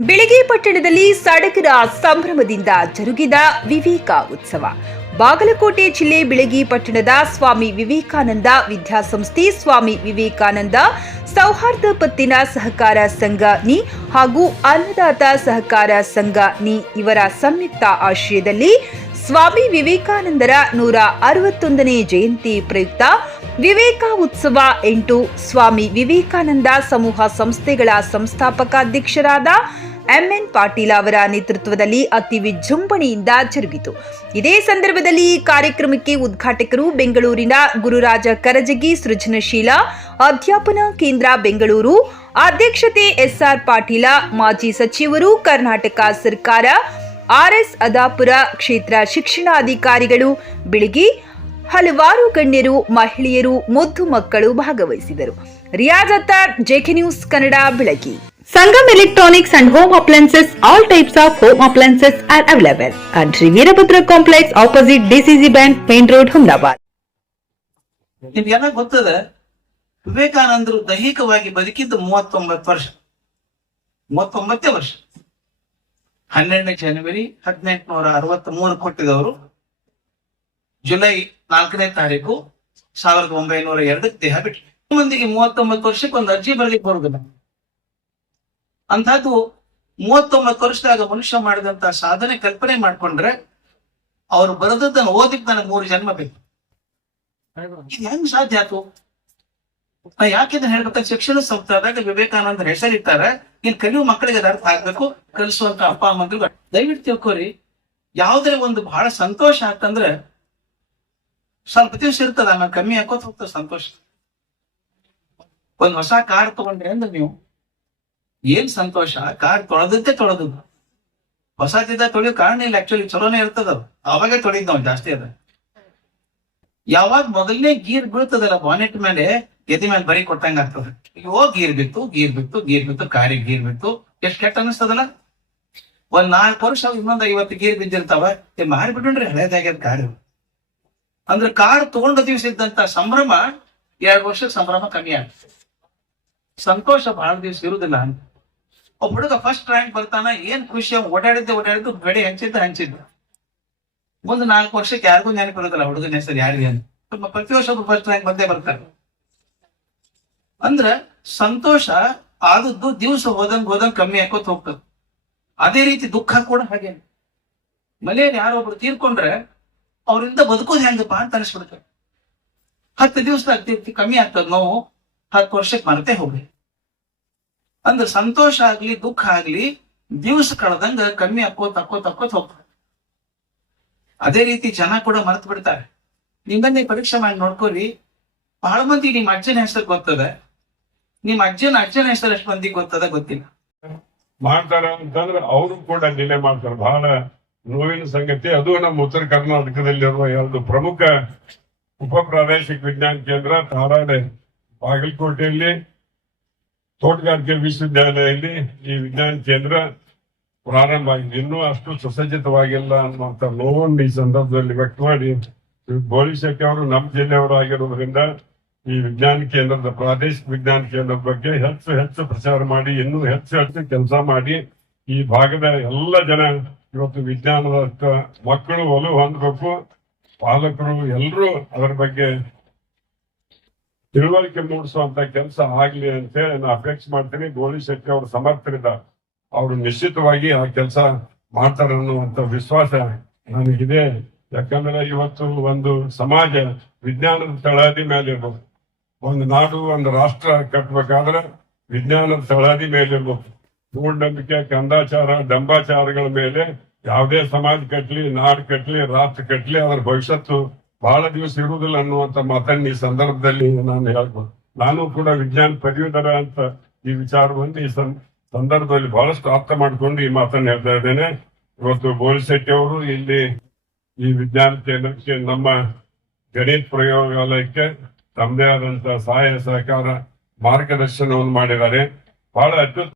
ಬೆಳಗ್ಗೆ ಪಟ್ಟಣದಲ್ಲಿ ಸಡಗರ ಸಂಭ್ರಮದಿಂದ ಜರುಗಿದ ವಿವೇಕ ಉತ್ಸವ. ಬಾಗಲಕೋಟೆ ಜಿಲ್ಲೆ ಬಿಳಗಿ ಪಟ್ಟಣದ ಸ್ವಾಮಿ ವಿವೇಕಾನಂದ ವಿದ್ಯಾಸಂಸ್ಥೆ ಸ್ವಾಮಿ ವಿವೇಕಾನಂದ ಸೌಹಾರ್ದ ಪತ್ತಿನ ಸಹಕಾರ ಸಂಘ ನಿ ಹಾಗೂ ಅನ್ನದಾತ ಸಹಕಾರ ಸಂಘ ನಿ ಇವರ ಸಂಯುಕ್ತ ಆಶ್ರಯದಲ್ಲಿ ಸ್ವಾಮಿ ವಿವೇಕಾನಂದರ ನೂರ ಅರವತ್ತೊಂದನೇ ಜಯಂತಿ ಪ್ರಯುಕ್ತ ವಿವೇಕ ಉತ್ಸವ ಎಂಟು. ಸ್ವಾಮಿ ವಿವೇಕಾನಂದ ಸಮೂಹ ಸಂಸ್ಥೆಗಳ ಸಂಸ್ಥಾಪಕ ಅಧ್ಯಕ್ಷರಾದ ಎಂಎನ್ ಪಾಟೀಲ್ ಅವರ ನೇತೃತ್ವದಲ್ಲಿ ಅತಿ ವಿಜೃಂಭಣೆಯಿಂದ ಜರುಗಿತು. ಇದೇ ಸಂದರ್ಭದಲ್ಲಿ ಕಾರ್ಯಕ್ರಮಕ್ಕೆ ಉದ್ಘಾಟಕರು ಬೆಂಗಳೂರಿನ ಗುರುರಾಜ ಕರಜಗಿ ಸೃಜನಶೀಲ, ಅಧ್ಯಾಪನಾ ಕೇಂದ್ರ ಬೆಂಗಳೂರು, ಅಧ್ಯಕ್ಷತೆ ಎಸ್ಆರ್ ಪಾಟೀಲ, ಮಾಜಿ ಸಚಿವರು ಕರ್ನಾಟಕ ಸರ್ಕಾರ ಆರ್ಎಸ್ ಅದಾಪುರ ಕ್ಷೇತ್ರ ಶಿಕ್ಷಣಾಧಿಕಾರಿಗಳು, ಬಿಳಿಗಿ ಹಲವಾರು ಗಣ್ಯರು, ಮಹಿಳೆಯರು ಮುದ್ದು ಮಕ್ಕಳು ಭಾಗವಹಿಸಿದರು. ರಿಯಾಜ್ ಅತ್ತಾರ್ ಜೆಕೆ ನ್ಯೂಸ್ ಕನ್ನಡ ಬೆಳಗಿ Sangam electronics and home appliances all types of home appliances are available. At Shri Veerabhadra complex opposite DCC bank, main road, Humnabad. ನಿಮ್ಗೆಲ್ಲ ಗೊತ್ತದ? ವಿವೇಕಾನಂದರು ದೈಹಿಕವಾಗಿ ಬದುಕಿದ್ದು ಮೂವತ್ತೊಂಬತ್ತು ವರ್ಷ. ಮೂವತ್ತೊಂಬತ್ತೇ ವರ್ಷ. ಹನ್ನೆರಡನೇ ಜನವರಿ ಹದಿನೆಂಟುನೂರ ಅರವತ್ತ್ ಮೂರು ಕೊಟ್ಟಿದವರು. ಜುಲೈ ನಾಲ್ಕನೇ ತಾರೀಕು ಸಾವಿರದ ಒಂಬೈನೂರ ಎರಡಕ್ಕೆ ದೇಹ ಬಿಟ್ಟರು ಮಂದಿಗೆ ಮೂವತ್ತೊಂಬತ್ತು ವರ್ಷಕ್ಕೆ ಒಂದು ಅರ್ಜಿ ಬರ್ಲಿಕ್ಕೆ ಬರುದಿಲ್ಲ ಅಂಥದ್ದು ಮೂವತ್ತೊಂಬತ್ತು ವರ್ಷದಾಗ ಮನುಷ್ಯ ಮಾಡಿದಂತ ಸಾಧನೆ ಕಲ್ಪನೆ ಮಾಡ್ಕೊಂಡ್ರೆ ಅವರು ಬರೆದದ್ದನ್ನು ಓದಿಕ್ ನನಗೆ ಮೂರು ಜನ್ಮ ಬೇಕು. ಇದು ಹೆಂಗ್ ಸಾಧ್ಯ ಆಯ್ತು ನಾ ಯಾಕಿದ್ರೆ ಹೇಳ್ಬೇಕು? ಶಿಕ್ಷಣ ಸಂಸ್ಥಾದಾಗ ವಿವೇಕಾನಂದ ಹೆಸರಿಟ್ಟಾರೆ ಇಲ್ಲಿ ಕಲಿಯುವ ಮಕ್ಕಳಿಗೆ ಅದು ಅರ್ಥ ಆಗ್ಬೇಕು ಕಲಿಸುವಂತ ಅಪ್ಪ ಅಮ್ಮಂದ್ರು ದಯವಿಟ್ಟು ತಿಳ್ಕೊರಿ ಯಾವ್ದ್ರೆ ಒಂದು ಬಹಳ ಸಂತೋಷ ಆತಂದ್ರೆ ಸ್ವಲ್ಪ ದಿವಸ ಇರ್ತದ, ಆಮೇಲೆ ಕಮ್ಮಿ ಹಾಕೋತ ಹೋಗ್ತದೆ ಸಂತೋಷ. ಒಂದ್ ಹೊಸ ಕಾರ್ ತಗೊಂಡ್ರಿ ಅಂದ್ರೆ ನೀವು, ಏನ್ ಸಂತೋಷ? ಕಾರ್ ತೊಳೆದದ್ದೇ ತೊಳೆದದ್ದು. ಹೊಸದಿದ್ದ ತೊಳೆಯೋ ಕಾರಣ ಇಲ್ಲ ಆಕ್ಚುಲಿ ಚಲೋನೇ ಇರ್ತದ ಅವಾಗ ತೊಳೆದ್ ನಾವು ಜಾಸ್ತಿ ಅದ. ಯಾವಾಗ ಮೊದಲನೇ ಗೀರ್ ಬೀಳ್ತದಲ್ಲ ಬಾನೆಟ್ ಮೇಲೆ ಎದಿ ಮೇಲೆ ಬರಿ ಕೊಟ್ಟಂಗ ಆಗ್ತದೆ. ಅಯ್ಯೋ, ಗೀರ್ ಬಿತ್ತು ಗೀರ್ ಬಿತ್ತು ಗೀರ್ ಬಿತ್ತು, ಕಾರಿಗೆ ಗೀರ್ ಬಿತ್ತು. ಎಷ್ಟು ಕೆಟ್ಟ ಅನಿಸ್ತದಲ್ಲ. ಒಂದ್ ನಾಲ್ಕು ವರ್ಷ, ಇನ್ನೊಂದ್ ಐವತ್ತು ಗೀರ್ ಬಿದ್ದಿರ್ತಾವ. ಮಾರಿ ಬಿಡ್ರಿ ಹಳೇದಾಗ್ಯದ ಕಾರ್. ಅಂದ್ರೆ ಕಾರ್ ತಗೊಂಡ ದಿವಸ ಇದ್ದಂತ ಸಂಭ್ರಮ ಎರಡು ವರ್ಷ ಸಂಭ್ರಮ ಕಮ್ಮಿ ಆಗ್ತದೆ ಸಂತೋಷ ಬಹಳ ದಿವಸ ಇರುದಿಲ್ಲ ಅಂತ. ಒಬ್ಬ ಹುಡುಗ ಫಸ್ಟ್ ರ್ಯಾಂಕ್ ಬರ್ತಾನ, ಏನ್ ಖುಷಿ ಓಡಾಡಿದ್ದೆ, ಓಡಾಡಿದ್ದು ಬೆಳೆ ಹಂಚಿದ್ದ ಹಂಚಿದ್ದ. ಮುಂದೆ ನಾಲ್ಕು ವರ್ಷಕ್ಕೆ ಯಾರಿಗೂ ನೆನಪಿರುತ್ತಲ್ಲ ಹುಡುಗನ ಹೆಸರು ಯಾರಿಗೆ ಅಂತ. ತುಂಬ ಪ್ರತಿ ವರ್ಷ ಒಬ್ಬ ಫಸ್ಟ್ ರ್ಯಾಂಕ್ ಬಂದೇ ಬರ್ತಾರೆ. ಅಂದ್ರ ಸಂತೋಷ ಆದದ್ದು ದಿವಸ ಹೋದಂಗ್ ಹೋದಂಗ್ ಕಮ್ಮಿ ಹಾಕೋತ್ ಹೋಗ್ತದೆ. ಅದೇ ರೀತಿ ದುಃಖ ಕೂಡ ಹಾಗೇನೆ. ಮನೆಯಲ್ಲಿ ಯಾರೊಬ್ರು ತೀರ್ಕೊಂಡ್ರೆ ಅವರಿಂದ ಬದುಕೋದು ಹೆಂಗಪ್ಪ ಅಂತ ಅನಿಸ್ಬಿಡ್ತೇವೆ ಹತ್ತು ಆಗ್ತಿರ್ತಿ ಕಮ್ಮಿ ಆಗ್ತದ ನೋವು, ಹತ್ತು ವರ್ಷಕ್ಕೆ ಮರತೆ ಹೋಗ್ಲಿ. ಅಂದ್ರೆ ಸಂತೋಷ ಆಗ್ಲಿ, ದುಃಖ ಆಗ್ಲಿ, ದಿವಸ ಕಳೆದಂಗ ಕಮ್ಮಿ ಹಾಕೋ ತಕ್ಕೋ ತಕ್ಕೋತ್ ಹೋಗ್ತಾರೆ ಅದೇ ರೀತಿ ಜನ ಕೂಡ ಮರ್ತು ಬಿಡ್ತಾರೆ. ನಿಮ್ಮನ್ನೇ ಪರೀಕ್ಷೆ ಮಾಡಿ ನೋಡ್ಕೋರಿ. ಬಹಳ ಮಂದಿ ನಿಮ್ಮ ಅಜ್ಜನ ಹೆಸರು ಗೊತ್ತದ? ನಿಮ್ಮ ಅಜ್ಜನ ಅಜ್ಜನ ಹೆಸರು ಎಷ್ಟು ಮಂದಿ ಗೊತ್ತದ ಗೊತ್ತಿಲ್ಲ. ಮಾಡ್ತಾರ ಅಂತಂದ್ರೆ ಅವರು ಕೂಡ ನಿಲೆ ಮಾಡ್ತಾರೆ. ಬಹಳ ನೋವಿನ ಸಂಗತಿ, ಅದು ನಮ್ಮ ಉತ್ತರ ಕರ್ನಾಟಕದಲ್ಲಿರುವ ಎರಡು ಪ್ರಮುಖ ಉಪ ಪ್ರಾದೇಶಿಕ ವಿಜ್ಞಾನ ಕೇಂದ್ರ ಧಾರವಾಡ ಬಾಗಲಕೋಟೆಯಲ್ಲಿ, ತೋಟಗಾರಿಕೆ ವಿಶ್ವವಿದ್ಯಾಲಯದಲ್ಲಿ ಈ ವಿಜ್ಞಾನ ಕೇಂದ್ರ ಪ್ರಾರಂಭ ಆಗಿದೆ. ಇನ್ನೂ ಅಷ್ಟು ಸುಸಜ್ಜಿತವಾಗಿಲ್ಲ ಅನ್ನುವಂತ ನೋವನ್ನು ಈ ಸಂದರ್ಭದಲ್ಲಿ ವ್ಯಕ್ತ ಮಾಡಿ ಬೋಳಿಶೆಟ್ಟಿ ಅವರು ನಮ್ಮ ಆಗಿರೋದ್ರಿಂದ ಈ ವಿಜ್ಞಾನ ಕೇಂದ್ರದ, ಪ್ರಾದೇಶಿಕ ವಿಜ್ಞಾನ ಕೇಂದ್ರದ ಬಗ್ಗೆ ಹೆಚ್ಚು ಹೆಚ್ಚು ಪ್ರಚಾರ ಮಾಡಿ, ಇನ್ನೂ ಹೆಚ್ಚು ಹೆಚ್ಚು ಕೆಲಸ ಮಾಡಿ ಈ ಭಾಗದ ಎಲ್ಲ ಜನ ಇವತ್ತು ವಿಜ್ಞಾನದ ಮಕ್ಕಳು ಒಲವು ಹೊಂದಬೇಕು ಪಾಲಕರು ಎಲ್ಲರೂ ಅದರ ಬಗ್ಗೆ ತಿಳುವಳಿಕೆ ಮೂಡಿಸುವಂತ ಕೆಲಸ ಆಗ್ಲಿ ಅಂತ ಹೇಳಿ ನಾನು ಅಪೇಕ್ಷೆ ಮಾಡ್ತೀನಿ. ಗೋಲಿ ಶೆಟ್ಟಿ ಅವರು ಸಮರ್ಥರಿದ್ದಾರೆ ಅವರು ನಿಶ್ಚಿತವಾಗಿ ಆ ಕೆಲಸ ಮಾಡ್ತಾರೆ ಅನ್ನುವಂತ ವಿಶ್ವಾಸ ನನಗಿದೆ. ಯಾಕಂದ್ರೆ ಇವತ್ತು ಒಂದು ಸಮಾಜ ವಿಜ್ಞಾನದ ತಳಹದಿ ಮೇಲೆ ಇರ್ಬೋದು. ಒಂದು ನಾಡು, ಒಂದು ರಾಷ್ಟ್ರ ಕಟ್ಟಬೇಕಾದ್ರೆ ವಿಜ್ಞಾನದ ತಳಹದಿ ಮೇಲೆ ಇರ್ಬೋದು. ಮೂಢನಂಬಿಕೆ ಕಂದಾಚಾರ, ದಂಬಾಚಾರಗಳ ಮೇಲೆ ಯಾವುದೇ ಸಮಾಜ ಕಟ್ಟಲಿ ನಾಡು ಕಟ್ಟಲಿ ರಾಷ್ಟ್ರ ಕಟ್ಟಲಿ ಅದರ ಭವಿಷ್ಯತ್ತು ಬಹಳ ದಿವಸ ಇರುವುದಿಲ್ಲ ಅನ್ನುವಂತ ಮಾತನ್ನ ಈ ಸಂದರ್ಭದಲ್ಲಿ ನಾನು ಹೇಳ್ಬೋದು. ನಾನು ಕೂಡ ವಿಜ್ಞಾನ ಪದವೀಧರ ಅಂತ ಈ ವಿಚಾರವನ್ನು ಈ ಸಂದರ್ಭದಲ್ಲಿ ಬಹಳಷ್ಟು ಅರ್ಥ ಮಾಡಿಕೊಂಡು ಈ ಮಾತನ್ನ ಹೇಳ್ತಾ ಇದ್ದೇನೆ. ಇವತ್ತು ಬೋಲ್ಶೆಟ್ಟಿ ಅವರು ಇಲ್ಲಿ ಈ ವಿಜ್ಞಾನ ಕೇಂದ್ರಕ್ಕೆ ನಮ್ಮ ಗಣಿತ ಪ್ರಯೋಗಾಲಯಕ್ಕೆ ತಮ್ಮದೇ ಆದಂತಹ ಸಹಾಯ ಸಹಕಾರ ಮಾರ್ಗದರ್ಶನವನ್ನು ಮಾಡಿದ್ದಾರೆ. ಬಹಳ ಅತ್ಯುತ್ತಮ